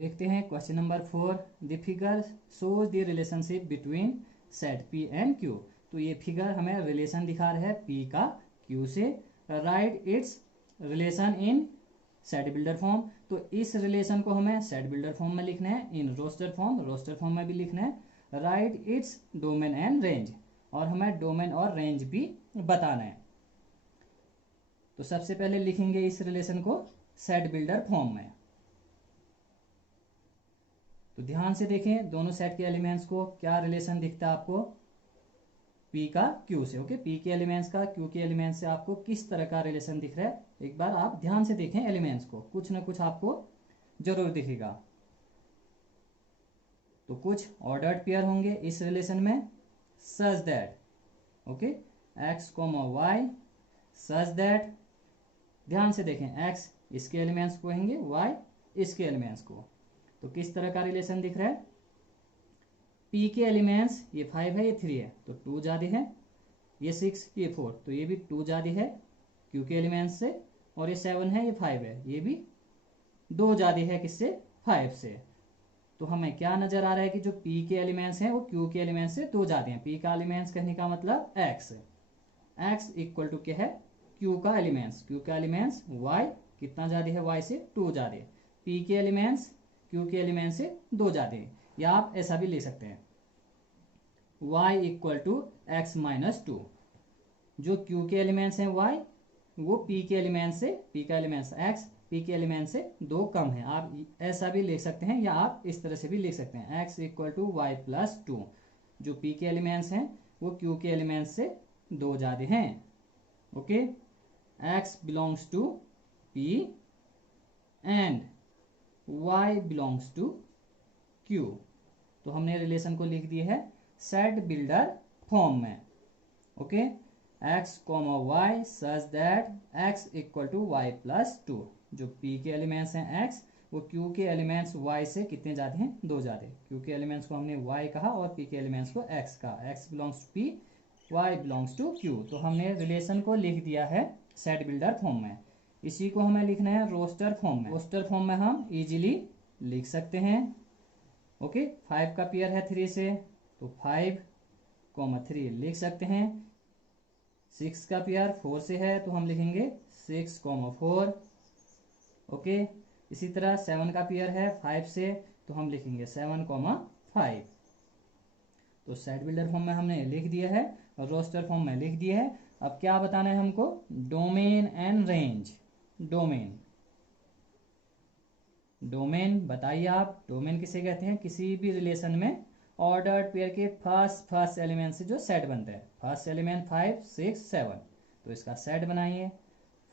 देखते हैं question number 4। The figure shows the relationship between set P and Q. तो ये फिगर हमें रिलेशन दिखा रहा है पी का क्यू से। Right it's relation in set builder form. तो इस रिलेशन को हमें सेट बिल्डर फॉर्म में लिखना है, इन रोस्टर फॉर्म में भी लिखना है। Right its domain and range, और हमें डोमेन और रेंज भी बताना है। तो सबसे पहले लिखेंगे इस रिलेशन को सेट बिल्डर फॉर्म में। तो ध्यान से देखें दोनों सेट के एलिमेंट्स को, क्या रिलेशन दिखता है आपको पी का क्यू से। ओके, पी के एलिमेंट्स का क्यू के एलिमेंट्स से आपको किस तरह का रिलेशन दिख रहा है, एक बार आप ध्यान से देखें एलिमेंट्स को, कुछ ना कुछ आपको जरूर दिखेगा। तो कुछ ऑर्डर्ड पेयर होंगे इस रिलेशन में, such that, okay, x comma y such that. ध्यान से देखें, एक्स इसके एलिमेंट्स को कहेंगे, वाई इसके एलिमेंट्स को। तो किस तरह का रिलेशन दिख रहा है, पी के एलिमेंट्स ये 5 है, ये 3 है, तो 2 ज़्यादा है, ये 6 ये 4, तो ये भी 2 ज़्यादा है क्यू के एलिमेंट्स से, और ये 7 है, ये 5 है, ये भी 2 ज़्यादा है किससे, 5 से। तो हमें क्या नजर आ रहा है कि जो पी के एलिमेंट्स हैं वो क्यू के एलिमेंट्स से 2 ज़्यादा हैं। पी का एलिमेंट्स कहने का मतलब एक्स, एक्स इक्वल टू क्या है, क्यू का एलिमेंट्स, क्यू का एलिमेंट्स वाई कितना ज़्यादा है, वाई से 2 ज़्यादा है। पी के एलिमेंट्स क्यू के एलिमेंट्स से 2 ज़्यादा है, या आप ऐसा भी ले सकते हैं y equal to x minus 2। जो q के एलिमेंट्स हैं y, वो p के एलिमेंट्स से, p का एलिमेंट्स x p के एलिमेंट्स से 2 कम है। आप ऐसा भी लिख सकते हैं, या आप इस तरह से भी लिख सकते हैं x equal to y plus 2। जो p के एलिमेंट्स हैं वो q के एलिमेंट्स से 2 ज़्यादा हैं। Okay, x belongs to p and y belongs to q। तो हमने रिलेशन को लिख दिया है सेट बिल्डर फॉर्म में। Okay, x comma y such that x equal to y plus 2। जो पी के एलिमेंट्स हैं एक्स, वो क्यू के एलिमेंट्स वाई से कितने ज़्यादा हैं, 2 ज़्यादा। क्यू के एलिमेंट्स को हमने वाई कहा और पी के एलिमेंट्स को एक्स कहा। X belongs to p, y belongs to q. तो हमने रिलेशन को लिख दिया है सेट बिल्डर फॉर्म में। इसी को हमें लिखना है रोस्टर फॉर्म में। रोस्टर फॉर्म में हम इजीली लिख सकते हैं। ओके, 5 का पेयर है 3 से, तो 5 कॉमा 3 लिख सकते हैं। 6 का पेयर 4 से है, तो हम लिखेंगे 6 कॉमा 4। ओके, इसी तरह 7 का पेयर है 5 से, तो हम लिखेंगे 7 कॉमा 5। तो सेट बिल्डर फॉर्म में हमने लिख दिया है और रोस्टर फॉर्म में लिख दिया है। अब क्या बताना है हमको, domain and range. Domain, domain बताइए आप, डोमेन किसे कहते हैं, किसी भी रिलेशन में ऑर्डर्ड पेयर के फर्स्ट एलिमेंट से जो सेट बनता है। फर्स्ट एलिमेंट 5 6 7, तो इसका सेट बनाइए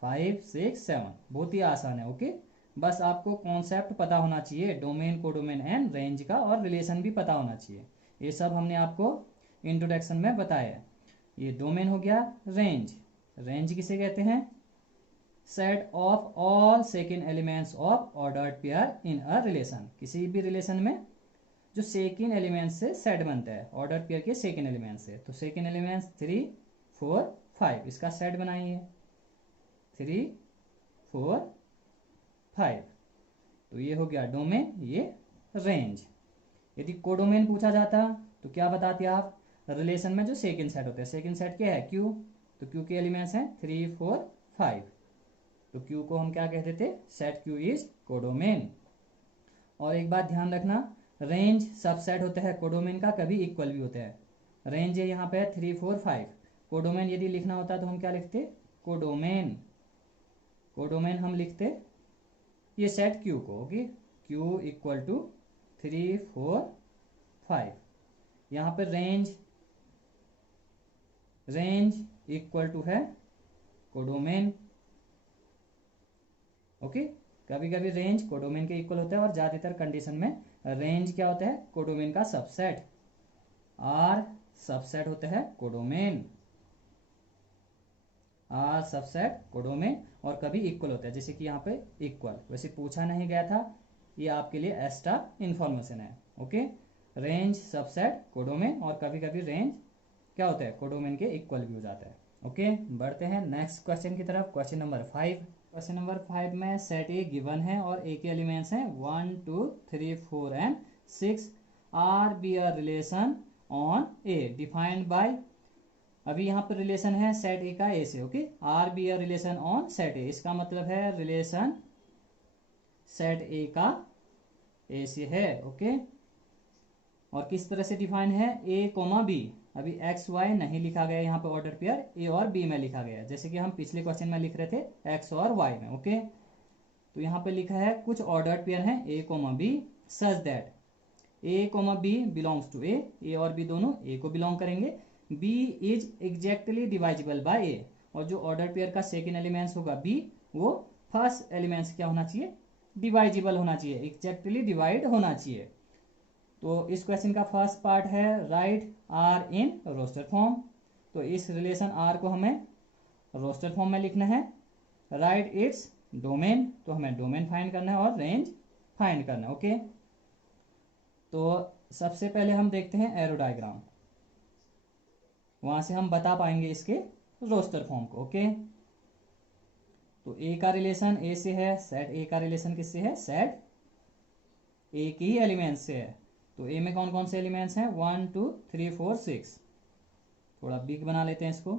5 6 7। बहुत ही आसान है। ओके, बस आपको कॉन्सेप्ट पता होना चाहिए डोमेन को, डोमेन एंड रेंज का, और रिलेशन भी पता होना चाहिए। ये सब हमने आपको इंट्रोडक्शन में बताया है। ये डोमेन हो गया। रेंज, रेंज किसे कहते हैं, set of all second elements of ordered pair in a relation. किसी भी रिलेशन में जो सेकेंड एलिमेंट से सेट बनता है, ऑर्डर्ड पेयर के सेकेंड एलिमेंट से। तो सेकेंड एलिमेंट्स 3 4 5, इसका सेट बनाइए 3 4 5। तो ये हो गया डोमेन, ये रेंज। यदि कोडोमेन पूछा जाता तो क्या बताते आप, रिलेशन में जो सेकेंड सेट होता है, सेकेंड सेट क्या है, क्यू। तो क्यू के एलिमेंट्स हैं 3 4 5, तो क्यू को हम क्या कहते थे, सेट क्यू इज कोडोमेन। और एक बात ध्यान रखना, रेंज सबसेट होता है कोडोमेन का, कभी इक्वल भी होता है। रेंज है यहाँ पे 3 4 5, कोडोमेन यदि लिखना होता तो हम क्या लिखते, कोडोमेन। कोडोमेन हम लिखते ये सेट क्यू को। Okay, q equal to 3 4 5। यहाँ पर रेंज, रेंज इक्वल टू है कोडोमेन। ओके, कभी कभी रेंज कोडोमेन के इक्वल होता है, और ज्यादातर कंडीशन में रेंज क्या होता है, कोडोमेन का सबसेट। आर सबसेट होता है कोडोमेन, आर सबसेट कोडोमेन, और कभी इक्वल होता है, जैसे कि यहाँ पे इक्वल। वैसे पूछा नहीं गया था, ये आपके लिए एक्स्ट्रा इंफॉर्मेशन है। ओके, रेंज सबसेट कोडोमेन, और कभी कभी रेंज क्या होता है, कोडोमेन के इक्वल भी हो जाता है। ओके, बढ़ते हैं नेक्स्ट क्वेश्चन की तरफ। Question number 5। क्वेश्चन नंबर 5 में सेट ए गिवन है और ए के एलिमेंट्स हैं 1 2 3 4 and 6 R be a relation on A defined by, अभी यहाँ पर रिलेशन है सेट ए का ए से, okay. R be a relation on set ए, इसका मतलब है रिलेशन सेट ए का ए से है, ओके। और किस तरह से डिफाइन है, ए कोमा बी, अभी एक्स वाई नहीं लिखा गया यहाँ पे ऑर्डर पेयर, ए और बी में लिखा गया, जैसे कि हम पिछले क्वेश्चन में लिख रहे थे एक्स और वाई में, ओके। तो यहाँ पे लिखा है कुछ ऑर्डर पेयर है A comma B such that A comma B belongs to A और बी दोनों ए को बिलोंग करेंगे, B is exactly divisible by A, और जो ऑर्डर पेयर का सेकेंड एलिमेंट्स होगा बी, वो फर्स्ट एलिमेंट्स क्या होना चाहिए, डिवाइजिबल होना चाहिए, एग्जैक्टली डिवाइड होना चाहिए। तो इस क्वेश्चन का फर्स्ट पार्ट है write R in roster form, तो इस रिलेशन आर को हमें रोस्टर फॉर्म में लिखना है। राइट इट्स डोमेन, तो हमें डोमेन फाइंड करना है और रेंज फाइंड करना है, ओके। तो सबसे पहले हम देखते हैं एरो डायग्राम, वहां से हम बता पाएंगे इसके रोस्टर फॉर्म को, ओके। तो ए का रिलेशन ए से है, सेट ए का रिलेशन किससे है, सेट ए की ही एलिमेंट से है। तो ए में कौन कौन से एलिमेंट्स हैं, 1 2 3 4 6, थोड़ा बिग बना लेते हैं इसको,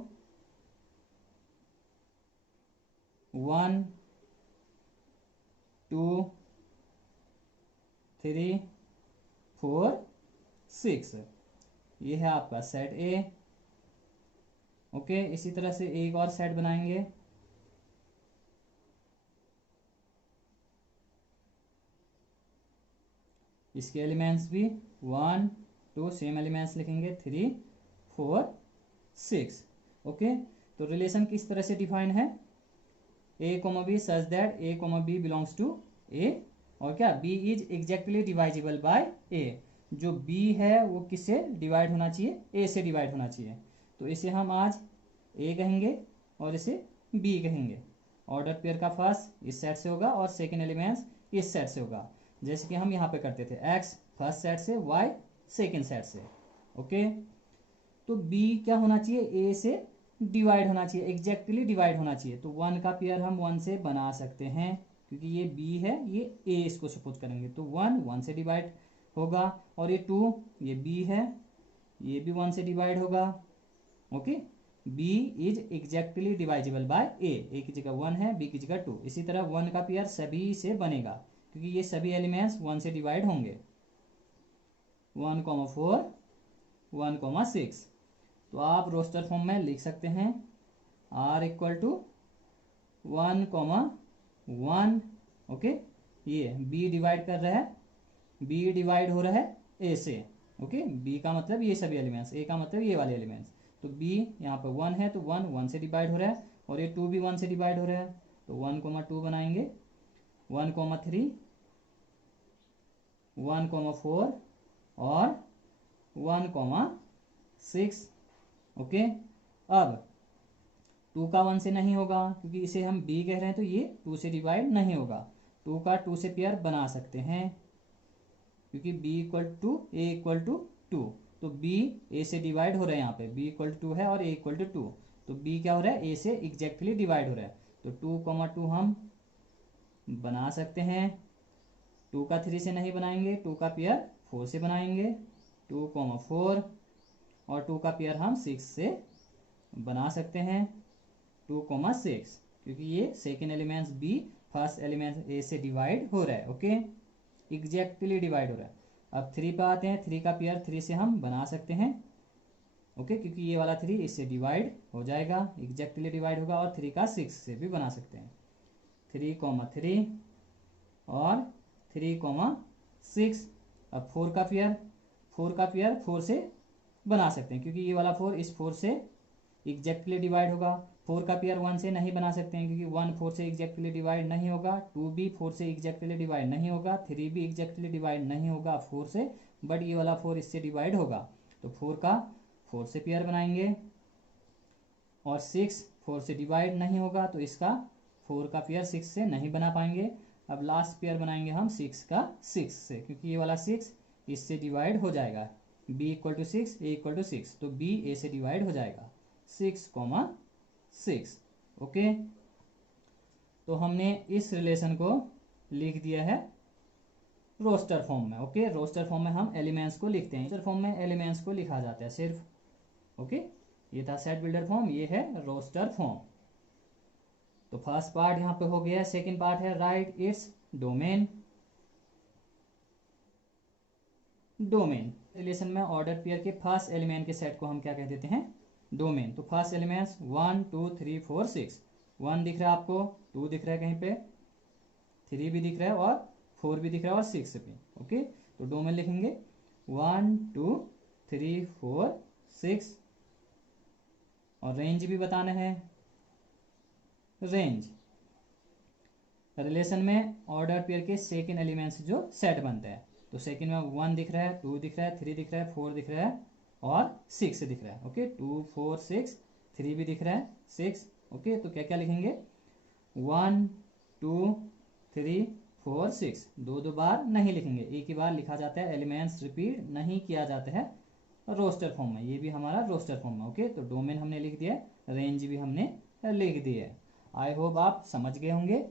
1 2 3 4 6, ये है आपका सेट ए, ओके। इसी तरह से एक और सेट बनाएंगे, इसके एलिमेंट्स भी 1 2 सेम एलिमेंट्स लिखेंगे, 3 4 6, ओके। तो रिलेशन किस तरह से डिफाइन है, A comma B such that A comma B belongs to A, और क्या, B is exactly divisible by A, जो बी है वो किससे डिवाइड होना चाहिए, ए से डिवाइड होना चाहिए। तो इसे हम आज ए कहेंगे और इसे बी कहेंगे। ऑर्डर पेयर का फर्स्ट इस सेट से होगा और सेकेंड एलिमेंट्स इस सेट से होगा, जैसे कि हम यहाँ पे करते थे, एक्स फर्स्ट सेट से, वाई सेकेंड सेट से, ओके। तो बी क्या होना चाहिए, ए से डिवाइड होना चाहिए, एग्जैक्टली डिवाइड होना चाहिए। तो 1 का पेयर हम 1 से बना सकते हैं, क्योंकि ये बी है, ये ए इसको सपोज करेंगे, तो 1 1 से डिवाइड होगा, और ये 2 ये बी है, ये भी 1 से डिवाइड होगा, okay. B is exactly divisible by A की जगह 1 है, बी की जगह 2। इसी तरह 1 का पेयर सभी से बनेगा, क्योंकि ये सभी एलिमेंट्स 1 से डिवाइड होंगे, 1 4 1 6। तो आप रोस्टर फॉर्म में लिख सकते हैं r इक्वल टू 1 1, ओके। ये b डिवाइड कर रहा है, b डिवाइड हो रहा है a से, ओके। b का मतलब ये सभी एलिमेंट्स, a का मतलब ये वाले एलिमेंट्स। तो b यहाँ पर 1 है, तो 1 1 से डिवाइड हो रहा है, और ये 2 भी 1 से डिवाइड हो रहा है, तो 1 2 बनाएंगे, 1 3 1 4 और 1 6, ओके। अब 2 का 1 से नहीं होगा, क्योंकि इसे हम b कह रहे हैं, तो ये 2 से डिवाइड नहीं होगा। 2 का 2 से पेयर बना सकते हैं, क्योंकि b equal to a equal to 2, तो b a से डिवाइड हो रहा है, यहाँ पे b इक्वल टू 2 है और a इक्वल टू 2, तो b क्या हो रहा है, a से एग्जैक्टली डिवाइड हो रहा है। तो 2 2 हम बना सकते हैं, 2 का 3 से नहीं बनाएंगे, 2 का पेयर 4 से बनाएंगे, 2 4, और 2 का पेयर हम 6 से बना सकते हैं, 2 6, क्योंकि ये second elements b first element a से डिवाइड हो रहा है, ओके, एग्जैक्टली डिवाइड हो रहा है। अब 3 पे आते हैं, 3 का पेयर 3 से हम बना सकते हैं, ओके, क्योंकि ये वाला 3 इससे डिवाइड हो जाएगा, एग्जैक्टली डिवाइड होगा, और 3 का 6 से भी बना सकते हैं, 3 3 और 3 6। अब 4 का पेयर 4 से बना सकते हैं, क्योंकि ये वाला 4 इस 4 से एग्जैक्टली डिवाइड होगा। 4 का पेयर 1 से नहीं बना सकते हैं, क्योंकि 1 4 से एग्जैक्टली डिवाइड नहीं होगा, 2 भी 4 से एग्जैक्टली डिवाइड नहीं होगा, 3 भी एग्जैक्टली डिवाइड नहीं होगा 4 से, बट ये वाला 4 इससे डिवाइड होगा, तो 4 का 4 से पेयर बनाएंगे, और 6 4 से डिवाइड नहीं होगा, तो इसका 4 का पेयर 6 से नहीं बना पाएंगे। अब लास्ट पेयर बनाएंगे हम 6 का 6 से, क्योंकि ये वाला 6 इससे डिवाइड हो जाएगा, b equal to 6 a equal to 6, तो b a से डिवाइड हो जाएगा, 6 6, ओके। तो हमने इस रिलेशन को लिख दिया है रोस्टर फॉर्म में। ओके, रोस्टर फॉर्म में हम एलिमेंट्स को लिखते हैं, रोस्टर फॉर्म में एलिमेंट्स को लिखा जाता है सिर्फ। ओके, ये था सेट बिल्डर फॉर्म, ये है रोस्टर फॉर्म। तो फर्स्ट पार्ट यहाँ पे हो गया। सेकंड पार्ट है right its domain. Domain relation में ऑर्डर पेयर के फर्स्ट एलिमेंट के सेट को हम क्या कह देते हैं, डोमेन। तो फर्स्ट एलिमेंट्स 1 2 3 4 6, 1 दिख रहा है आपको, 2 दिख रहा है कहीं पे, 3 भी दिख रहा है और 4 भी दिख रहा है और 6 भी। ओके, तो डोमेन लिखेंगे 1 2 3 4 6। और रेंज भी बताना है। रेंज रिलेशन में ऑर्डर पेयर के सेकंड एलिमेंट्स जो सेट बनते हैं, तो सेकंड में 1 दिख रहा है, 2 दिख रहा है, 3 दिख रहा है, 4 दिख रहा है और 6 दिख रहा है। ओके, 2 4 6, 3 भी दिख रहा है, 6। ओके, तो क्या क्या लिखेंगे, 1 2 3 4 6। दो दो बार नहीं लिखेंगे, एक ही बार लिखा जाता है। एलिमेंट्स रिपीट नहीं किया जाता है रोस्टर फॉर्म में। ये भी हमारा रोस्टर फॉर्म है। ओके, तो डोमेन हमने लिख दिया, रेंज भी हमने लिख दी है। आई होप आप समझ गए होंगे।